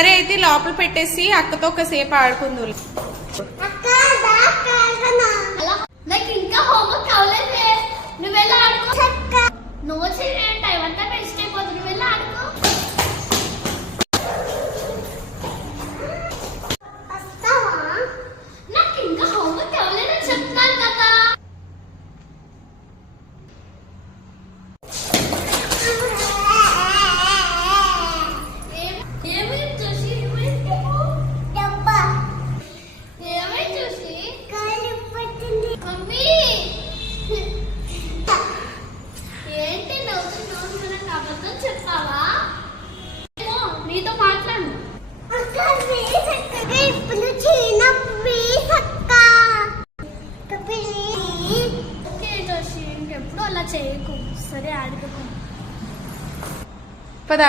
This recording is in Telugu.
సరే అయితే లోపల పెట్టేసి అక్కతో ఒకసేపు ఆడుకుందు. నాకు ఇంకా హోంవర్క్ అవ్వలేదే, నువ్వు వెళ్ళి ఆడుకో. నోట్స్